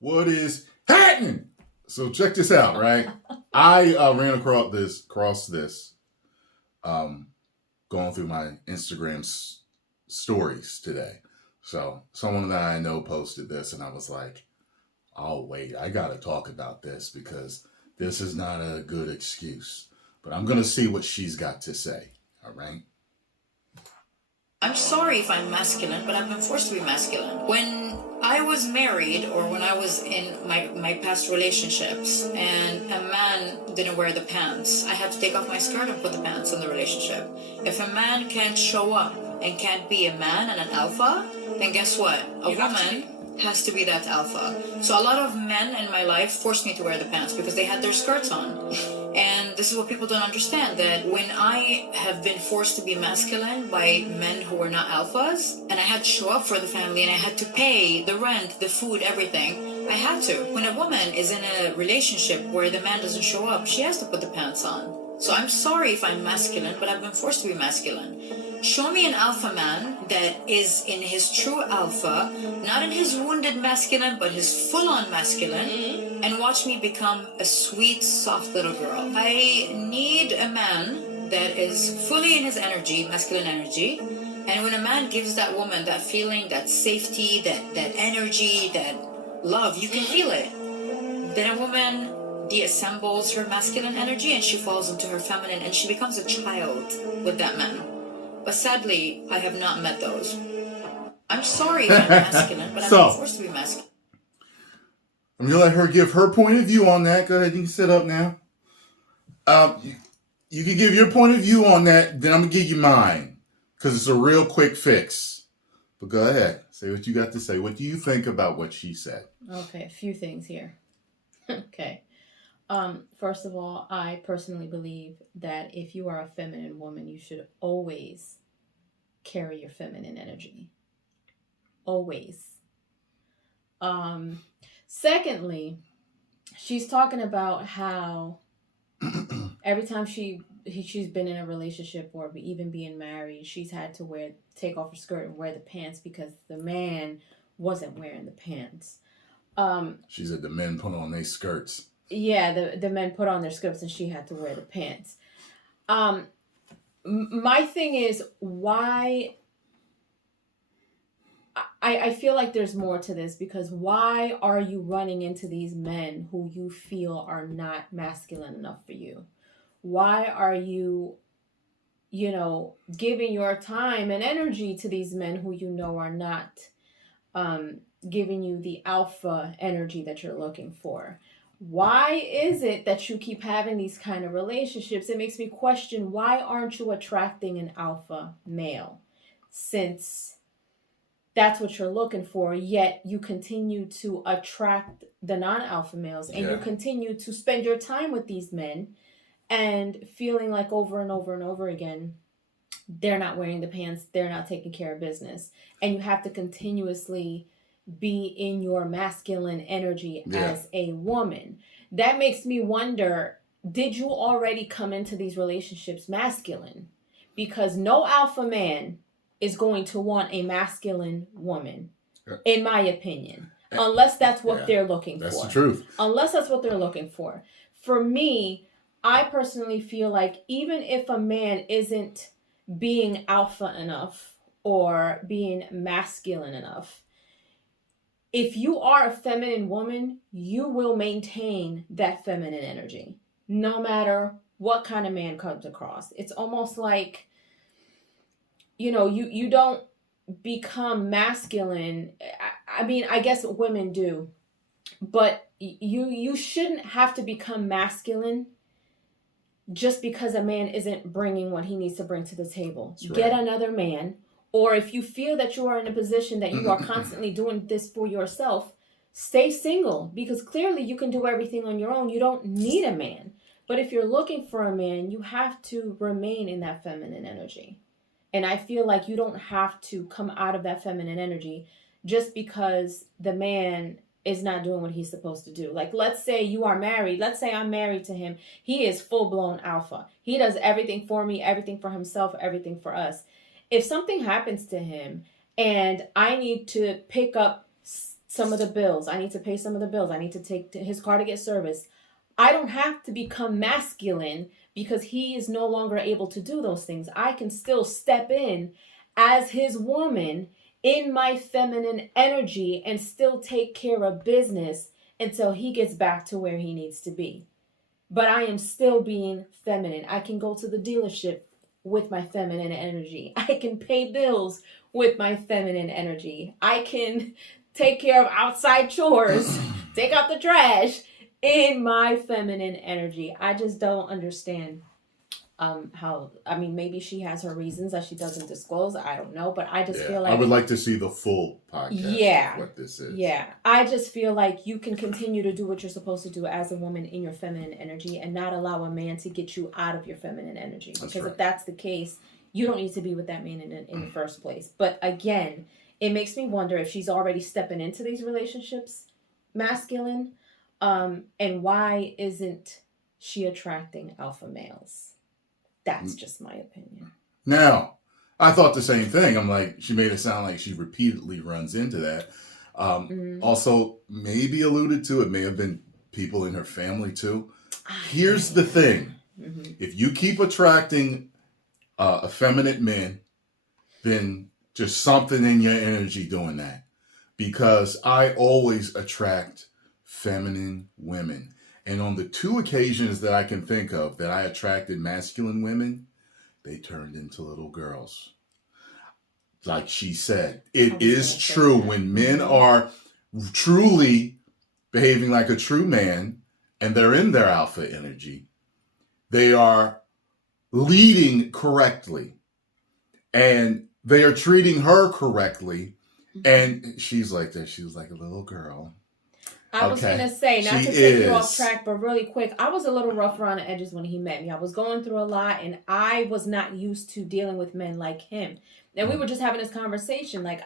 What is happening? So check this out, right? I ran across this um, going through my Instagram stories today. So someone that I know posted this, and I was like, "Oh wait, I got to talk about this because this is not a good excuse." But I'm gonna see what she's got to say. All right. I'm sorry if I'm masculine, but I've been forced to be masculine. When I was married or when I was in my past relationships and a man didn't wear the pants, I had to take off my skirt and put the pants in the relationship. If a man can't show up and can't be a man and an alpha, then guess what? A woman has to be that alpha. So a lot of men in my life forced me to wear the pants because they had their skirts on. And this is what people don't understand, that when I have been forced to be masculine by men who were not alphas, and I had to show up for the family and I had to pay the rent, the food, everything, I had to. When a woman is in a relationship where the man doesn't show up, she has to put the pants on. So I'm sorry if I'm masculine, but I've been forced to be masculine. Show me an alpha man that is in his true alpha, not in his wounded masculine, but his full-on masculine, and watch me become a sweet, soft little girl. I need a man that is fully in his energy, masculine energy, and when a man gives that woman that feeling, that safety, that energy, that love, you can feel it. Then a woman deassembles her masculine energy and she falls into her feminine and she becomes a child with that man. But sadly, I have not met those. I'm sorry if I'm masculine, but I've been So forced to be masculine. I'm gonna let her give her point of view on that. Go ahead, you can sit up now. You can give your point of view on that. Then I'm gonna give you mine because it's a real quick fix. But go ahead, say what you got to say. What do you think about what she said? Okay, a few things here. Okay. First of all, I personally believe that if you are a feminine woman, you should always carry your feminine energy. Always. Um, Secondly, she's talking about how every time she's been in a relationship or even being married, she's had to wear take off her skirt and wear the pants because the man wasn't wearing the pants. She said the men put on their skirts. Yeah, the men put on their skirts and she had to wear the pants. Um, my thing is why I feel like there's more to this because why are you running into these men who you feel are not masculine enough for you? Why are you, giving your time and energy to these men who you know are not um, giving you the alpha energy that you're looking for? Why is it that you keep having these kind of relationships? It makes me question why aren't you attracting an alpha male since that's what you're looking for, yet you continue to attract the non-alpha males and you Yeah. continue to spend your time with these men and feeling like over and over and over again they're not wearing the pants, they're not taking care of business, and you have to continuously be in your masculine energy Yeah. as a woman. That makes me wonder, did you already come into these relationships masculine? Because no alpha man is going to want a masculine woman, in my opinion, unless that's what Yeah. they're looking That's for. the truth. Unless that's what they're looking for. For me, I personally feel like even if a man isn't being alpha enough or being masculine enough, if you are a feminine woman, you will maintain that feminine energy no matter what kind of man comes across. It's almost like, you don't become masculine. I mean, I guess women do, but you shouldn't have to become masculine just because a man isn't bringing what he needs to bring to the table. That's Get right. another man. Or if you feel that you are in a position that you are constantly doing this for yourself, stay single because clearly you can do everything on your own. You don't need a man. But if you're looking for a man, you have to remain in that feminine energy. And I feel like you don't have to come out of that feminine energy just because the man is not doing what he's supposed to do. Like, let's say you are married. Let's say I'm married to him. He is full blown alpha. He does everything for me, everything for himself, everything for us. If something happens to him and I need to pick up some of the bills. I need to pay some of the bills. I need to take his car to get service. I don't have to become masculine because he is no longer able to do those things. I can still step in as his woman in my feminine energy and still take care of business until he gets back to where he needs to be. But I am still being feminine. I can go to the dealership with my feminine energy. I can pay bills with my feminine energy. I can take care of outside chores, take out the trash in my feminine energy. I just don't understand how, I mean, maybe she has her reasons that she doesn't disclose. I don't know, but I just feel like I would like to see the full podcast of what this is. Yeah. I just feel like you can continue to do what you're supposed to do as a woman in your feminine energy and not allow a man to get you out of your feminine energy. Because if that's the case, you don't need to be with that man in the first place. But again, it makes me wonder if she's already stepping into these relationships masculine, and why isn't she attracting alpha males? That's just my opinion. Now, I thought the same thing. I'm like, she made it sound like she repeatedly runs into that. Also, maybe alluded to, it may have been people in her family too. Here's the thing. If you keep attracting effeminate men, then just something in your energy doing that. Because I always attract feminine women. And on the 2 occasions that I can think of that I attracted masculine women, they turned into little girls. Like she said, it is true when men are truly behaving like a true man and they're in their alpha energy, they are leading correctly and they are treating her correctly. And she's like that. She was like a little girl. I was going to say, not to take you off track, but really quick, I was a little rough around the edges when he met me. I was going through a lot, and I was not used to dealing with men like him. And we were just having this conversation. Like,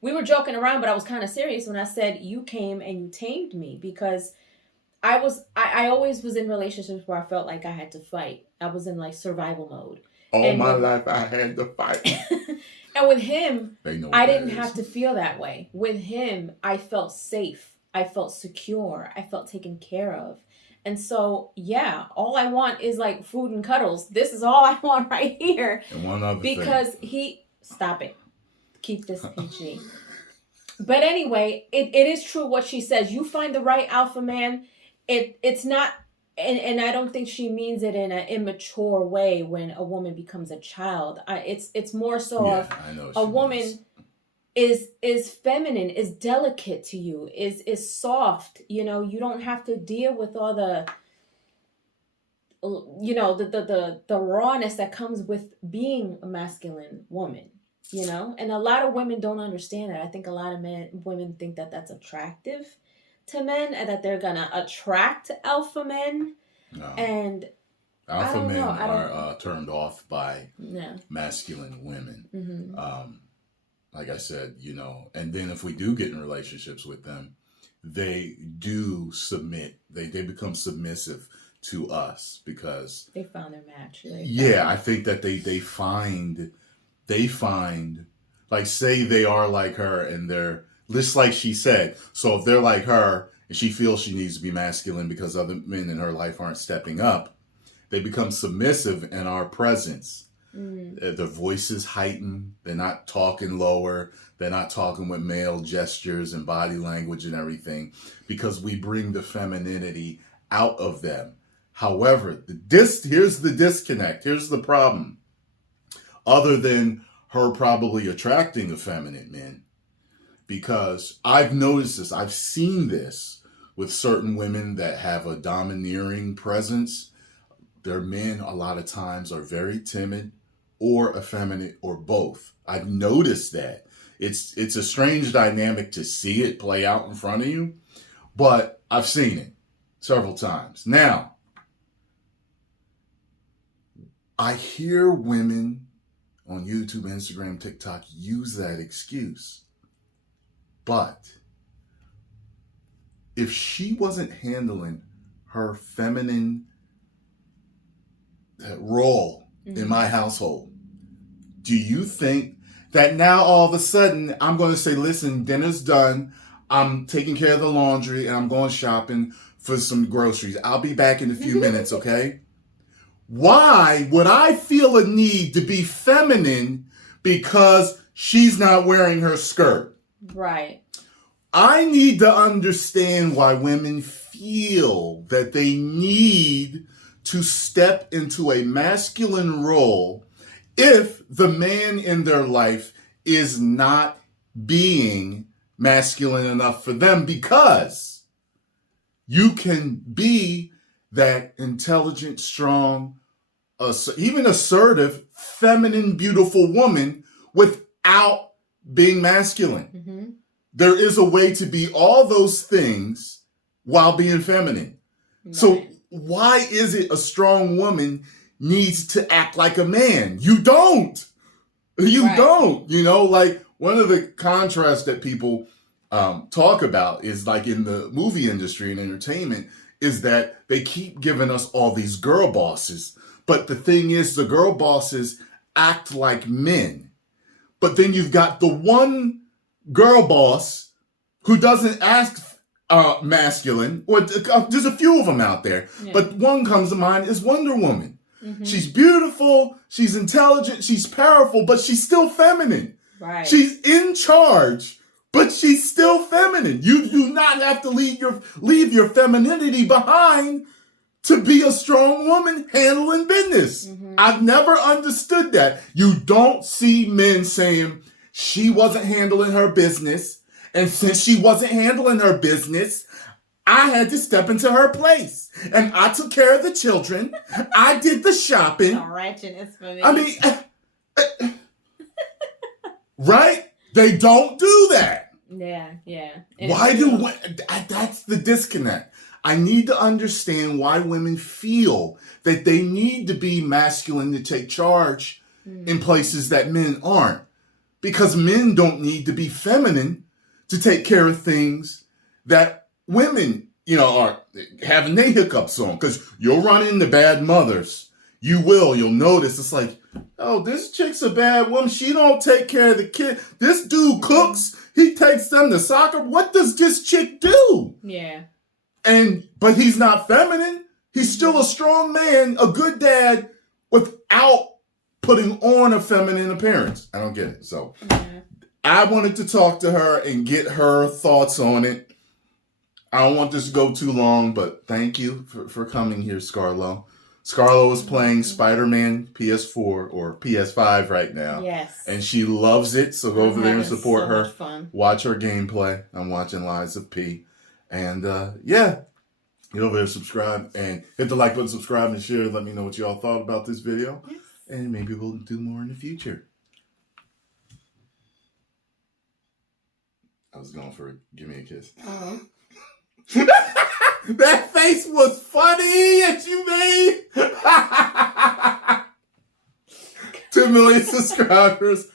we were joking around, but I was kind of serious when I said, you came and you tamed me. Because I always was in relationships where I felt like I had to fight. I was in, like, survival mode. All my life, I had to fight. And with him, I didn't have to feel that way. With him, I felt safe. I felt secure. I felt taken care of. And so, yeah, all I want is like food and cuddles. This is all I want right here. And one other because thing. Stop it. Keep this PG. But anyway, it is true what she says. You find the right alpha man. It's not, and I don't think she means it in an immature way when a woman becomes a child. It's more so of a woman is feminine, is delicate to you, is soft. You know, you don't have to deal with all the, you know, the rawness that comes with being a masculine woman, you know? And a lot of women don't understand that. I think a lot of women think that that's attractive to men and that they're gonna attract alpha men. No. And alpha men are turned off by masculine women. Mm-hmm. Like I said, you know, and then if we do get in relationships with them, they do submit. They become submissive to us because they found their match. I think that they find, like, say they are like her and they're just like she said. So if they're like her and she feels she needs to be masculine because other men in her life aren't stepping up, they become submissive in our presence. Their voices heighten. They're not talking lower. They're not talking with male gestures and body language and everything because we bring the femininity out of them. However, here's the disconnect. Here's the problem. Other than her probably attracting effeminate men, because I've noticed this. I've seen this with certain women that have a domineering presence. Their men a lot of times are very timid or effeminate or both. I've noticed that. It's a strange dynamic to see it play out in front of you, but I've seen it several times. Now, I hear women on YouTube, Instagram, TikTok use that excuse. But if she wasn't handling her feminine role in my household, do you think that now all of a sudden I'm going to say, listen, dinner's done, I'm taking care of the laundry and I'm going shopping for some groceries. I'll be back in a few minutes, okay? Why would I feel a need to be feminine because she's not wearing her skirt? Right. I need to understand why women feel that they need to step into a masculine role if the man in their life is not being masculine enough for them, because you can be that intelligent, strong, even assertive, feminine, beautiful woman without being masculine. Mm-hmm. There is a way to be all those things while being feminine. Right. So why is it a strong woman needs to act like a man? You don't. You Right. don't. You know, like one of the contrasts that people talk about is like in the movie industry and entertainment is that they keep giving us all these girl bosses. But the thing is, the girl bosses act like men. But then you've got the one girl boss who doesn't act masculine, or there's a few of them out there. Yeah. But one comes to mind is Wonder Woman. Mm-hmm. She's beautiful, she's intelligent, she's powerful, but she's still feminine. Right. She's in charge, but she's still feminine. You do not have to leave your femininity behind to be a strong woman handling business. Mm-hmm. I've never understood that. You don't see men saying, she wasn't handling her business, and since she wasn't handling her business, I had to step into her place. And I took care of the children. I did the shopping. Ratchetness for me. I mean, right? They don't do that. Yeah. Why do that's the disconnect. I need to understand why women feel that they need to be masculine to take charge in places that men aren't. Because men don't need to be feminine to take care of things that women, are having their hiccups on. Because you'll run into bad mothers. You'll notice. It's like, oh, this chick's a bad woman. She don't take care of the kid. This dude cooks. He takes them to soccer. What does this chick do? Yeah. But he's not feminine. He's still a strong man, a good dad, without putting on a feminine appearance. I don't get it. So I wanted to talk to her and get her thoughts on it. I don't want this to go too long, but thank you for coming here, Scarlo. Scarlo is playing Spider-Man PS4 or PS5 right now. Yes. And she loves it, so go over there and support so her. much fun. Watch her gameplay. I'm watching Lies of P. And get over there, subscribe, and hit the like button, subscribe, and share. Let me know what y'all thought about this video. Yes. And maybe we'll do more in the future. I was going for give me a kiss. Uh-huh. That face was funny that you made. 2 million subscribers.